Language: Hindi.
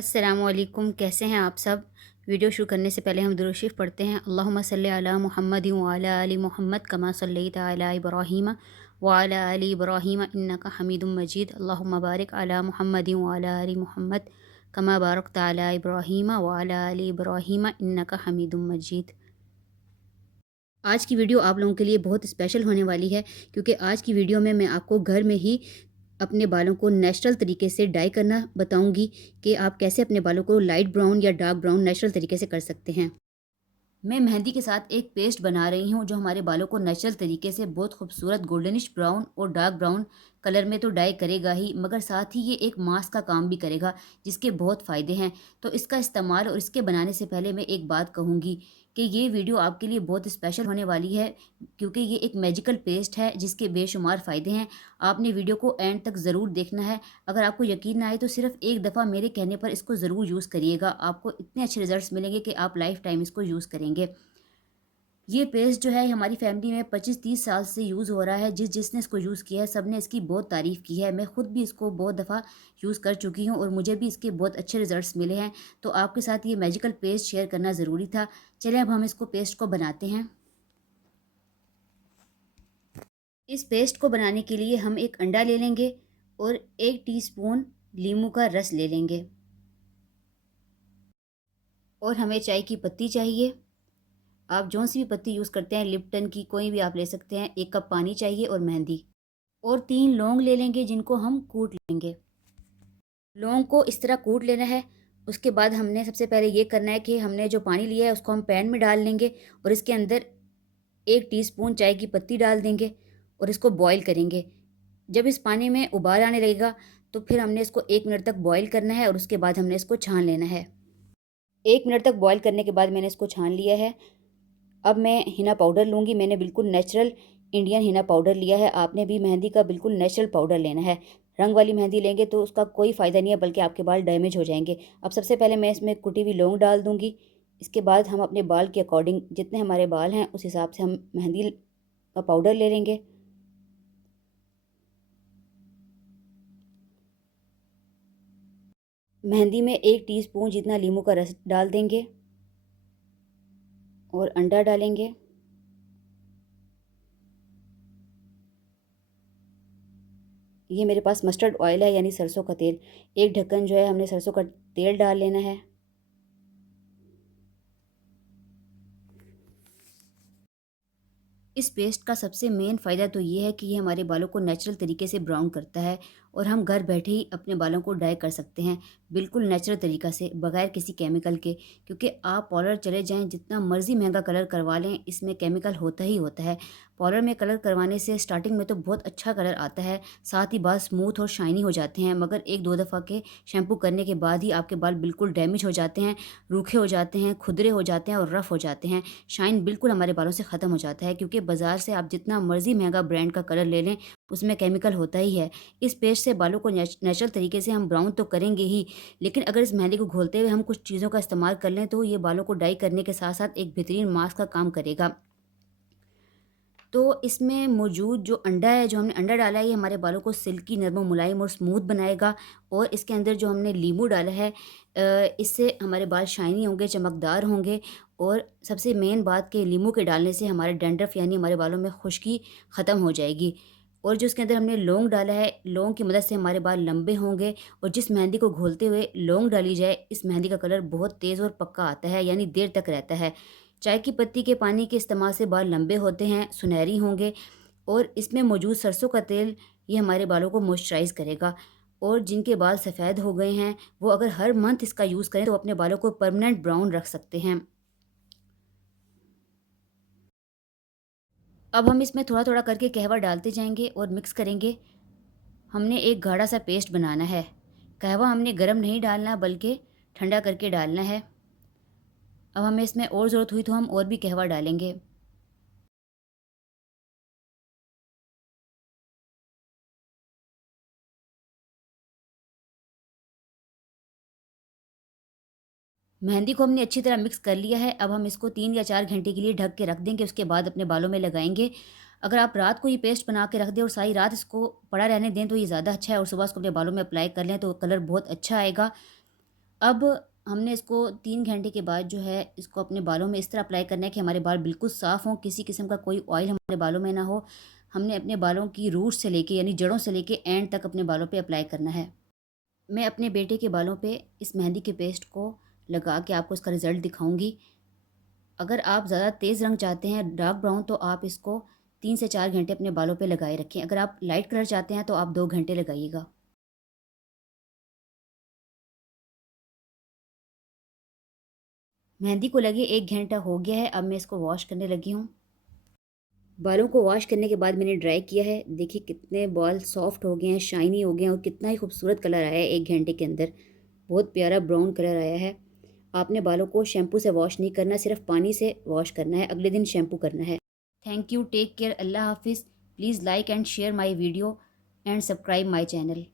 अस्सलामुअलैकुम, कैसे हैं आप सब। वीडियो शुरू करने से पहले हम दुरूद शरीफ पढ़ते हैं। अल्लाहुम्मा सल्लि अला मुहम्मद व अला आलि मुहम्मद कमा सल्लैता अला इब्राहीम व अला आलि इब्राहीम इन्नका हमीदुम मजीद। अल्लाहुम्मा बारिक अला मुहम्मद व अला आलि मुहम्मद कमा बारकता अला इब्राहीम व अला आलि इब्राहीम इन्नका हमीदुम मजीद। आज की वीडियो आप लोगों के लिए बहुत स्पेशल होने वाली है, क्योंकि आज की वीडियो में मैं आपको घर में ही अपने बालों को नेचुरल तरीके से डाई करना बताऊंगी कि आप कैसे अपने बालों को लाइट ब्राउन या डार्क ब्राउन नेचुरल तरीके से कर सकते हैं। मैं मेहंदी के साथ एक पेस्ट बना रही हूँ जो हमारे बालों को नेचुरल तरीके से बहुत खूबसूरत गोल्डनिश ब्राउन और डार्क ब्राउन कलर में तो डाई करेगा ही, मगर साथ ही ये एक मास्क का काम भी करेगा जिसके बहुत फ़ायदे हैं। तो इसका इस्तेमाल और इसके बनाने से पहले मैं एक बात कहूँगी कि ये वीडियो आपके लिए बहुत स्पेशल होने वाली है, क्योंकि ये एक मैजिकल पेस्ट है जिसके बेशुमार फ़ायदे हैं। आपने वीडियो को एंड तक ज़रूर देखना है। अगर आपको यकीन ना आए तो सिर्फ एक दफ़ा मेरे कहने पर इसको ज़रूर यूज़ करिएगा, आपको इतने अच्छे रिजल्ट्स मिलेंगे कि आप लाइफ टाइम इसको यूज़ करेंगे। ये पेस्ट जो है हमारी फैमिली में 25-30 साल से यूज़ हो रहा है। जिसने इसको यूज़ किया है सब ने इसकी बहुत तारीफ़ की है। मैं खुद भी इसको बहुत दफ़ा यूज़ कर चुकी हूँ और मुझे भी इसके बहुत अच्छे रिजल्ट्स मिले हैं। तो आपके साथ ये मैजिकल पेस्ट शेयर करना ज़रूरी था। चलिए अब हम इसको पेस्ट को बनाते हैं। इस पेस्ट को बनाने के लिए हम एक अंडा ले लेंगे और 1 टीस्पून नींबू का रस ले लेंगे, और हमें चाय की पत्ती चाहिए। आप जौन सी भी पत्ती यूज़ करते हैं, लिप्टन की कोई भी आप ले सकते हैं। 1 कप पानी चाहिए और मेहंदी, और 3 लौंग ले लेंगे जिनको हम कूट लेंगे। लौंग को इस तरह कूट लेना है। उसके बाद हमने सबसे पहले ये करना है कि हमने जो पानी लिया है उसको हम पैन में डाल लेंगे और इसके अंदर 1 टीस्पून चाय की पत्ती डाल देंगे और इसको बॉईल करेंगे। जब इस पानी में उबाल आने लगेगा तो फिर हमने इसको 1 मिनट तक बॉईल करना है और उसके बाद हमने इसको छान लेना है। 1 मिनट तक बॉईल करने के बाद मैंने इसको छान लिया है। अब मैं हिना पाउडर लूँगी। मैंने बिल्कुल नेचुरल इंडियन हिना पाउडर लिया है। आपने भी मेहंदी का बिल्कुल नेचुरल पाउडर लेना है। रंग वाली मेहंदी लेंगे तो उसका कोई फ़ायदा नहीं है, बल्कि आपके बाल डैमेज हो जाएंगे। अब सबसे पहले मैं इसमें कुटी हुई लौंग डाल दूँगी। इसके बाद हम अपने बाल के अकॉर्डिंग, जितने हमारे बाल हैं उस हिसाब से हम मेहंदी का पाउडर ले लेंगे। मेहंदी में 1 टीस्पून जितना नींबू का रस डाल देंगे और अंडा डालेंगे। ये मेरे पास मस्टर्ड ऑयल है, यानी सरसों का तेल। एक ढक्कन जो है हमने सरसों का तेल डाल लेना है। इस पेस्ट का सबसे मेन फ़ायदा तो ये है कि ये हमारे बालों को नेचुरल तरीके से ब्राउन करता है, और हम घर बैठे ही अपने बालों को डाई कर सकते हैं बिल्कुल नेचुरल तरीक़ा से, बगैर किसी केमिकल के। क्योंकि आप पार्लर चले जाएं, जितना मर्ज़ी महंगा कलर करवा लें, इसमें केमिकल होता ही होता है। पार्लर में कलर करवाने से स्टार्टिंग में तो बहुत अच्छा कलर आता है, साथ ही बाल स्मूथ और शाइनी हो जाते हैं, मगर 1-2 दफ़ा के शैम्पू करने के बाद ही आपके बाल बिल्कुल डैमेज हो जाते हैं, रूखे हो जाते हैं, खुरदरे हो जाते हैं और रफ़ हो जाते हैं। शाइन बिल्कुल हमारे बालों से ख़त्म हो जाता है, क्योंकि बाज़ार से आप जितना मर्ज़ी महंगा ब्रांड का कलर ले लें, उसमें केमिकल होता ही है। इस पेस्ट से बालों को नेचुरल तरीके से हम ब्राउन तो करेंगे ही, लेकिन अगर इस मेहंदी को घोलते हुए हम कुछ चीज़ों का इस्तेमाल कर लें तो ये बालों को डाई करने के साथ साथ एक बेहतरीन मास्क का काम करेगा। तो इसमें मौजूद जो अंडा है, जो हमने अंडा डाला है, ये हमारे बालों को सिल्की, नरम, मुलायम और स्मूथ बनाएगा। और इसके अंदर जो हमने नींबू डाला है, इससे हमारे बाल शाइनी होंगे, चमकदार होंगे। और सबसे मेन बात कि नींबू के डालने से हमारे डैंड्रफ, यानी हमारे बालों में खुश्की ख़त्म हो जाएगी। और जो इसके अंदर हमने लौंग डाला है, लौंग की मदद से हमारे बाल लंबे होंगे। और जिस मेहंदी को घोलते हुए लौंग डाली जाए, इस मेहंदी का कलर बहुत तेज़ और पक्का आता है, यानी देर तक रहता है। चाय की पत्ती के पानी के इस्तेमाल से बाल लंबे होते हैं, सुनहरी होंगे। और इसमें मौजूद सरसों का तेल, ये हमारे बालों को मॉइस्चराइज़ करेगा। और जिनके बाल सफ़ेद हो गए हैं, वो अगर हर मंथ इसका यूज़ करें तो अपने बालों को परमानेंट ब्राउन रख सकते हैं। अब हम इसमें थोड़ा-थोड़ा करके कहवा डालते जाएँगे और मिक्स करेंगे। हमने एक गाढ़ा सा पेस्ट बनाना है। कहवा हमने गरम नहीं डालना, बल्कि ठंडा करके डालना है। अब हमें इसमें और ज़रूरत हुई तो हम और भी कहवा डालेंगे। मेहंदी को हमने अच्छी तरह मिक्स कर लिया है। अब हम इसको 3 या 4 घंटे के लिए ढक के रख देंगे, उसके बाद अपने बालों में लगाएंगे। अगर आप रात को ये पेस्ट बना के रख दें और सारी रात इसको पड़ा रहने दें तो ये ज़्यादा अच्छा है, और सुबह इसको अपने बालों में अप्लाई कर लें तो कलर बहुत अच्छा आएगा। अब हमने इसको 3 घंटे के बाद जो है इसको अपने बालों में इस तरह अप्लाई करना है कि हमारे बाल बिल्कुल साफ़ हों, किसी किस्म का कोई ऑयल हमारे बालों में ना हो। हमने अपने बालों की रूट से लेके यानी जड़ों से लेके एंड तक अपने बालों पे अप्लाई करना है। मैं अपने बेटे के बालों पे इस मेहंदी के पेस्ट को लगा के आपको इसका रिज़ल्ट दिखाऊँगी। अगर आप ज़्यादा तेज़ रंग चाहते हैं डार्क ब्राउन तो आप इसको 3 से 4 घंटे अपने बालों पे लगाए रखें। अगर आप लाइट कलर चाहते हैं तो आप 2 घंटे लगाइएगा। मेहंदी को लगे 1 घंटा हो गया है, अब मैं इसको वॉश करने लगी हूँ। बालों को वॉश करने के बाद मैंने ड्राई किया है। देखिए कितने बाल सॉफ्ट हो गए हैं, शाइनी हो गए हैं और कितना ही खूबसूरत कलर आया है 1 घंटे के अंदर। बहुत प्यारा ब्राउन कलर आया है। आपने बालों को शैम्पू से वॉश नहीं करना, सिर्फ पानी से वॉश करना है, अगले दिन शैम्पू करना है। थैंक यू, टेक केयर, अल्लाह हाफिज़। Please like and share my video and subscribe my channel.